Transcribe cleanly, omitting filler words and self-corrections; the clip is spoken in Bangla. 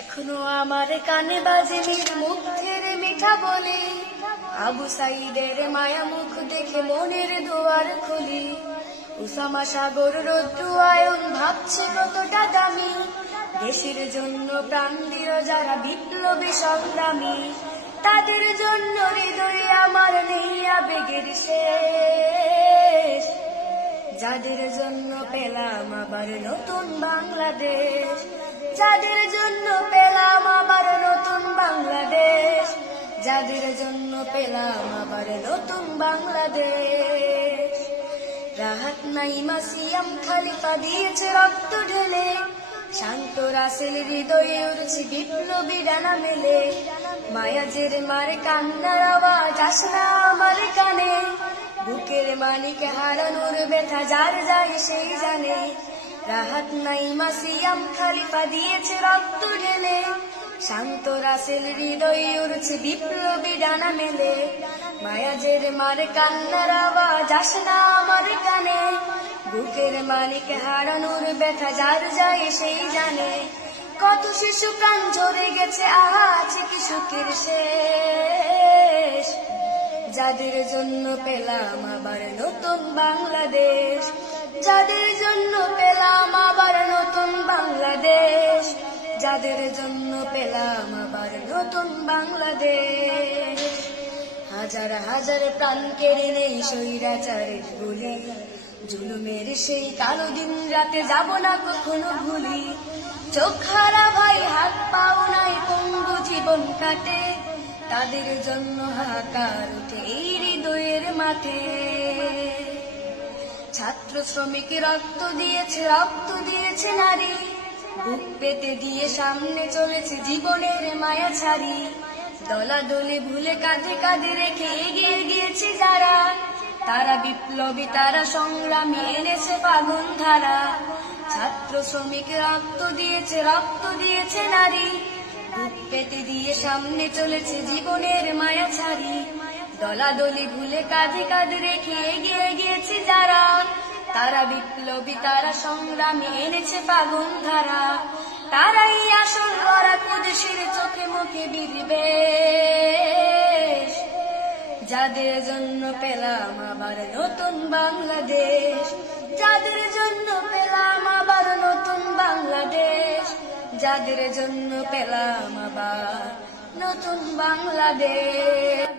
এখনো আমার কানে বাজে মীর মুগ্ধের মিঠা বলি, আবু সাইদের মায়া মুখ দেখে মনের দুয়ার খুলি। উসামা সাগর রৌদ্র আয়ন ভাবছে কতটা দামি, দেশের জন্য প্রাণ দিল যারা বিপ্লবী সংগ্রামী। তাদের জন্য হৃদয়ে আমার নেই আবেগের শেষ, যাদের জন্য পেলাম আবার নতুন বাংলাদেশ। যাদের জন্য পেলাম আবার নতুন বাংলাদেশ, যাদের জন্য পেলাম আবার নতুন বাংলাদেশ। রাহাত নাইমা সিয়াম খালিফা দিয়েছে রক্ত ঢেলে, শান্ত রাসেল হৃদয়ে উড়ছে বিপ্লবী ডানা মেলে। মায়াজের মার কান্নার আওয়াজ আসে না আমার কানে, বুকের মানিকে হারানোর ব্যথা যার যায় সেই জানে। রাহাত নাইমা সিয়াম খালিফা দিয়েছে রক্ত ঢেলে, শান্ত রাসেল হৃদয়ে উড়ছে বিপ্লবী ডানা মেলে। মায়াজের মার কান্নার আওয়াজ আসে না আমার কানে, বুকের মানিকে হারানোর ব্যথা যার যায় সেই জানে। কত শিশু প্রাণ ঝরে গেছে, আহা আছে কি সুখের শেষ, যাদের জন্য পেলাম আবার নতুন বাংলাদেশ। যাদের জন্য পেলাম আবার নতুন বাংলাদেশ, যাদের জন্য পেলাম আবার নতুন বাংলাদেশ। হাজার হাজার প্রাণ কেড়ে নেই স্বৈরাচারের গুলি, জুলুমের সেই কালো দিন রাতে যাব না কখনো ভুলি। চোখ হারা ভাই হাত পাও নাই পঙ্গু জীবন কাটে, তাদের জন্য হাহাকার উঠে এই হৃদয়ের মাঠে। ছাত্র শ্রমিক রক্ত দিয়েছে নারী, বুক পেতে দিয়ে সামনে চলেছে জীবনের মায়া ছাড়ি। দলাদলি ভুলে কাঁধে কাঁধে রেখে এগিয়ে গিয়েছে যারা, তারা বিপ্লবী তারা সংগ্রামী এনেছে ফাগুন ধারা। ছাত্র শ্রমিক রক্ত দিয়েছে নারী, বুক পেতে দিয়ে সামনে চলেছে জীবনের মায়া ছাড়ি। দলাদলি ভুলে কাঁধে কাঁধে রেখে এগিয়ে গিয়েছে যারা, তারা বিপ্লবী তারা সংগ্রামী এনেছে ফাগুন ধারা। তারাই আসল গড়া কুদেশের চোখে মুখে বিদ্বেষ, যাদের জন্য পেলাম আবার নতুন বাংলাদেশ। যাদের জন্য পেলাম আবার নতুন বাংলাদেশ, যাদের জন্য পেলাম আবার নতুন বাংলাদেশ।